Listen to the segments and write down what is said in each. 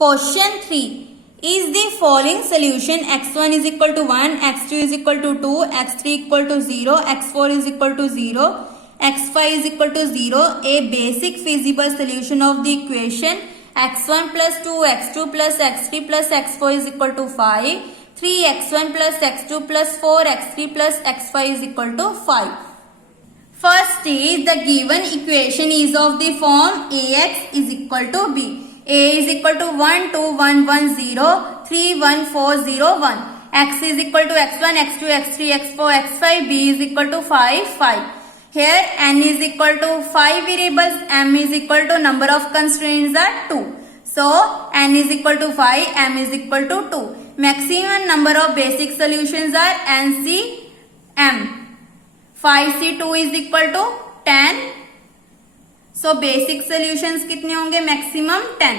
Question 3. Is the following solution x1 is equal to 1, x2 is equal to 2, x3 equal to 0, x4 is equal to 0, x5 is equal to 0 a basic feasible solution of the equation x1 plus 2, x2 plus x3 plus x4 is equal to 5, 3x1 plus x2 plus 4, x3 plus x5 is equal to 5. First is the given equation is of the form ax is equal to b. A is equal to 1, 2, 1, 1, 0, 3, 1, 4, 0, 1. X is equal to x1, x2, x3, x4, x5. B is equal to 5, 5. Here n is equal to 5 variables. M is equal to number of constraints are 2. So n is equal to 5, m is equal to 2. Maximum number of basic solutions are n, c, m. 5c2 is equal to 10. So basic solutions कितने होंगे? Maximum 10.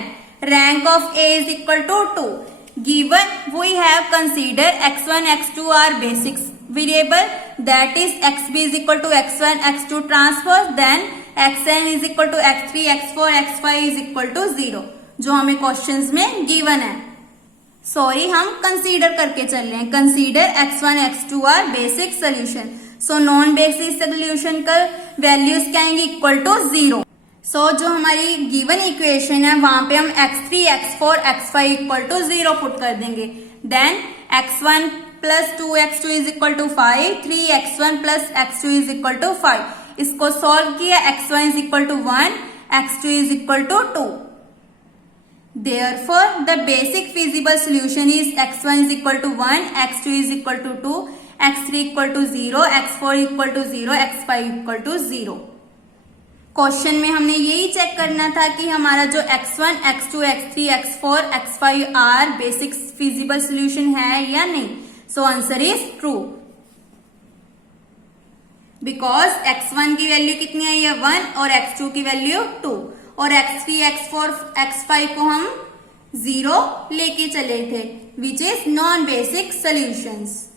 Rank of A is equal to 2. Given we have considered x1, x2 are basic variable, that is xb is equal to x1, x2 transpose, then xn is equal to x3, x4, x5 is equal to 0. जो हमें questions में given है. Sorry हम consider करके चल रहे हैं. Consider x1, x2 are basic solution. So non basic solution का वैल्यूज क्या आएंगे? Equal to 0. सो जो हमारी गिवन इक्वेशन है वहां पे हम x3, x4, x5 equal to 0 put कर देंगे. Then x1 plus 2x2 is equal to 5, 3x1 plus x2 is equal to 5. इसको सॉल्व किया. x1 is equal to 1, x2 is equal to 2. Therefore, the basic feasible solution is x1 is equal to 1, x2 is equal to 2, x3 equal to 0, x4 equal to 0, x5 equal to 0. Question में हमने यही check करना था कि हमारा जो x1, x2, x3, x4, x5 are basic feasible solution है या नहीं. So answer is true because x1 की वैल्यू कितनी आई है? 1 और x2 की वैल्यू 2 और x3, x4, x5 को हम 0 लेके चले थे which is non basic solutions.